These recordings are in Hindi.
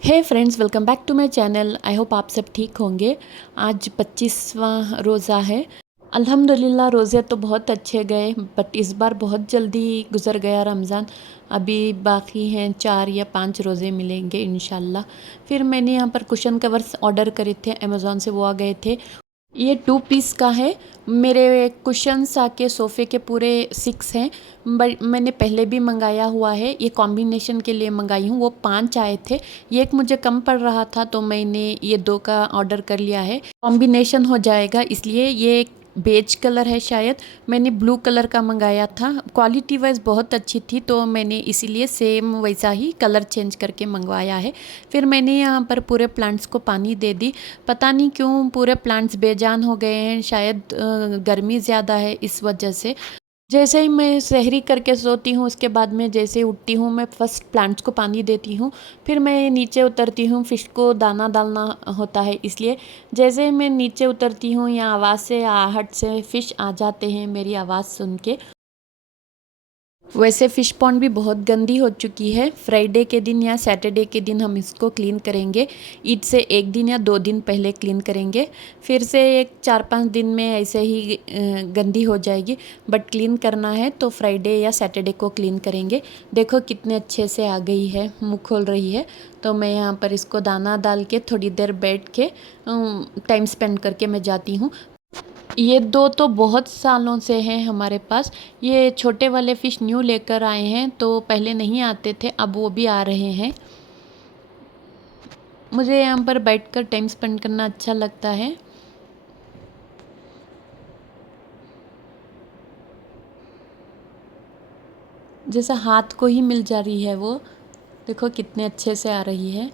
Hey friends, welcome back to my channel. I hope आप सब ठीक होंगे। आज 25वां रोज़ा है। अल्हम्दुलिल्लाह रोज़े तो बहुत अच्छे गए, बट इस बार बहुत जल्दी गुज़र गया रमज़ान। अभी बाकी हैं 4 या 5 रोज़े मिलेंगे इंशाल्लाह। फिर मैंने यहाँ पर कुशन कवर्स ऑर्डर करे थे अमेज़ॉन से, वो आ गए थे। ये 2 पीस का है। मेरे कुशन्स आके सोफ़े के पूरे 6 हैं, बट मैंने पहले भी मंगाया हुआ है। ये कॉम्बिनेशन के लिए मंगाई हूँ, वो 5 आए थे। ये एक मुझे कम पड़ रहा था तो मैंने ये 2 का ऑर्डर कर लिया है। कॉम्बिनेशन हो जाएगा इसलिए। ये बेज कलर है शायद, मैंने ब्लू कलर का मंगाया था। क्वालिटी वाइज बहुत अच्छी थी तो मैंने इसीलिए सेम वैसा ही कलर चेंज करके मंगवाया है। फिर मैंने यहाँ पर पूरे प्लांट्स को पानी दे दी। पता नहीं क्यों पूरे प्लांट्स बेजान हो गए हैं, शायद गर्मी ज़्यादा है इस वजह से। जैसे ही मैं सहरी करके सोती हूँ, उसके बाद में जैसे ही उठती हूँ, मैं फ़र्स्ट प्लांट्स को पानी देती हूँ। फिर मैं नीचे उतरती हूँ, फ़िश को दाना डालना होता है इसलिए। जैसे ही मैं नीचे उतरती हूँ, या आवाज़ से आहट से फ़िश आ जाते हैं मेरी आवाज़ सुन के। वैसे फ़िश पॉन्ड भी बहुत गंदी हो चुकी है। फ्राइडे के दिन या सैटरडे के दिन हम इसको क्लीन करेंगे। ईद से 1 दिन या 2 दिन पहले क्लीन करेंगे। फिर से एक 4-5 दिन में ऐसे ही गंदी हो जाएगी, बट क्लीन करना है तो फ्राइडे या सैटरडे को क्लीन करेंगे। देखो कितने अच्छे से आ गई है, मुँह खोल रही है। तो मैं यहाँ पर इसको दाना डाल के थोड़ी देर बैठ के टाइम स्पेंड करके मैं जाती हूँ। ये 2 तो बहुत सालों से हैं हमारे पास। ये छोटे वाले फ़िश न्यू लेकर आए हैं, तो पहले नहीं आते थे, अब वो भी आ रहे हैं। मुझे यहाँ पर बैठकर टाइम स्पेंड करना अच्छा लगता है। जैसा हाथ को ही मिल जा रही है वो। देखो कितने अच्छे से आ रही है।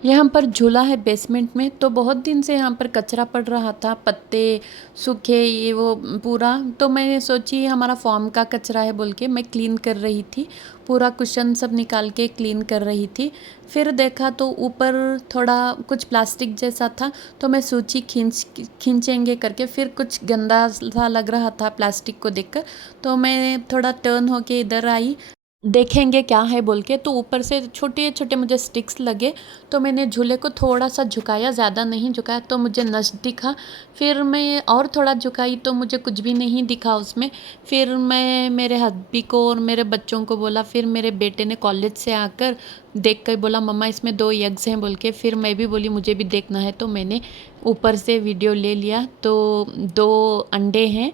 यहाँ पर झूला है बेसमेंट में, तो बहुत दिन से यहाँ पर कचरा पड़ रहा था, पत्ते सूखे ये वो पूरा। तो मैंने सोची हमारा फॉर्म का कचरा है बोल के मैं क्लीन कर रही थी। पूरा कुशन सब निकाल के क्लीन कर रही थी। फिर देखा तो ऊपर थोड़ा कुछ प्लास्टिक जैसा था, तो मैं सोची खींचेंगे करके। फिर कुछ गंदा सा लग रहा था प्लास्टिक को देखकर, तो मैं थोड़ा टर्न होके इधर आई, देखेंगे क्या है बोल के। तो ऊपर से छोटे छोटे मुझे स्टिक्स लगे, तो मैंने झूले को थोड़ा सा झुकाया, ज़्यादा नहीं झुकाया, तो मुझे नस दिखा। फिर मैं और थोड़ा झुकाई तो मुझे कुछ भी नहीं दिखा उसमें। फिर मैं मेरे हस्बी को और मेरे बच्चों को बोला। फिर मेरे बेटे ने कॉलेज से आकर देख कर बोला मम्मा इसमें 2 एग्स हैं बोल के। फिर मैं भी बोली मुझे भी देखना है, तो मैंने ऊपर से वीडियो ले लिया, तो 2 अंडे हैं।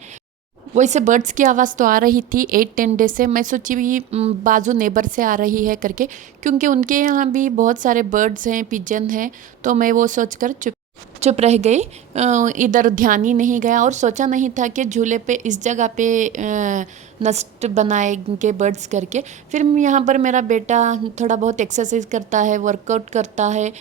वैसे बर्ड्स की आवाज़ तो आ रही थी 8-10 डेज से। मैं सोची भी बाजू नेबर से आ रही है करके, क्योंकि उनके यहाँ भी बहुत सारे बर्ड्स हैं, पिजन हैं। तो मैं वो सोचकर चुप चुप रह गई। इधर ध्यान ही नहीं गया, और सोचा नहीं था कि झूले पे इस जगह पे नस्ट बनाएंगे बर्ड्स करके। फिर यहाँ पर मेरा बेटा थोड़ा बहुत एक्सरसाइज करता है, वर्कआउट करता है।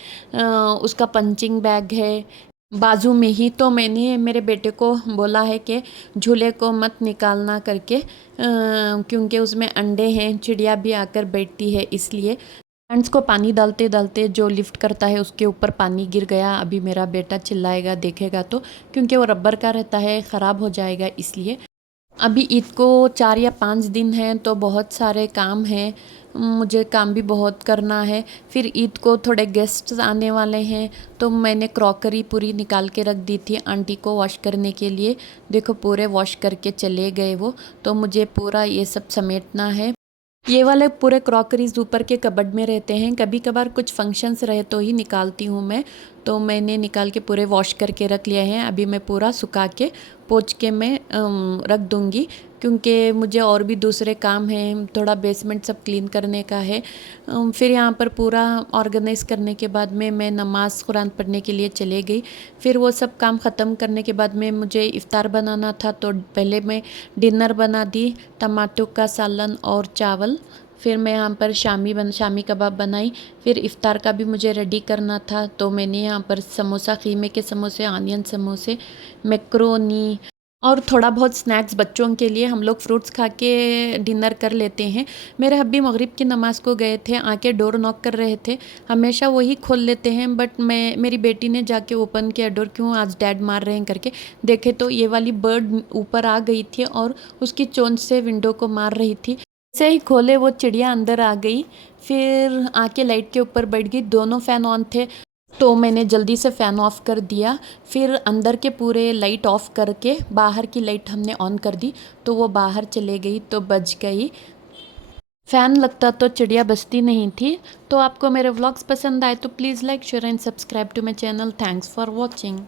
उसका पंचिंग बैग है बाजू में ही, तो मैंने मेरे बेटे को बोला है कि झूले को मत निकालना करके, क्योंकि उसमें अंडे हैं, चिड़िया भी आकर बैठती है इसलिए। प्लांट्स को पानी डालते डालते जो लिफ्ट करता है उसके ऊपर पानी गिर गया। अभी मेरा बेटा चिल्लाएगा देखेगा तो, क्योंकि वो रबर का रहता है, ख़राब हो जाएगा इसलिए। अभी ईद को 4 या 5 दिन हैं, तो बहुत सारे काम हैं। मुझे काम भी बहुत करना है। फिर ईद को थोड़े गेस्ट्स आने वाले हैं, तो मैंने क्रॉकरी पूरी निकाल के रख दी थी आंटी को वॉश करने के लिए। देखो पूरे वॉश करके चले गए वो, तो मुझे पूरा ये सब समेटना है। ये वाले पूरे क्रॉकरीज ऊपर के कबर्ड में रहते हैं, कभी कभार कुछ फंक्शंस रहे तो ही निकालती हूँ मैं। तो मैंने निकाल के पूरे वॉश करके रख लिए हैं। अभी मैं पूरा सुखा के पोंछ के मैं रख दूँगी, क्योंकि मुझे और भी दूसरे काम हैं। थोड़ा बेसमेंट सब क्लीन करने का है। फिर यहाँ पर पूरा ऑर्गेनाइज करने के बाद में मैं नमाज़ कुरान पढ़ने के लिए चले गई। फिर वो सब काम ख़त्म करने के बाद में मुझे इफ़्तार बनाना था, तो पहले मैं डिनर बना दी, टमाटो का सालन और चावल। फिर मैं यहाँ पर शामी कबाब बनाई। फिर इफ़्तार का भी मुझे रेडी करना था, तो मैंने यहाँ पर समोसा, कीमे के समोसे, आनियन समोसे, मैक्रोनी और थोड़ा बहुत स्नैक्स बच्चों के लिए हम लोग फ्रूट्स खा के डिनर कर लेते हैं। मेरे हब्बी मगरिब की नमाज़ को गए थे, आके डोर नॉक कर रहे थे। हमेशा वही खोल लेते हैं, बट मेरी बेटी ने जाके ओपन किया डोर, क्यों आज डैड मार रहे हैं करके। देखे तो ये वाली बर्ड ऊपर आ गई थी और उसकी चोंच से विंडो को मार रही थी। जैसे ही खोले वो चिड़िया अंदर आ गई, फिर आके लाइट के ऊपर बैठ गई। दोनों फ़ैन ऑन थे तो मैंने जल्दी से फ़ैन ऑफ़ कर दिया। फिर अंदर के पूरे लाइट ऑफ़ करके बाहर की लाइट हमने ऑन कर दी, तो वो बाहर चले गई तो बच गई। फ़ैन लगता तो चिड़िया बचती नहीं थी। तो आपको मेरे व्लॉग्स पसंद आए तो please like share and subscribe to my channel. Thanks for watching.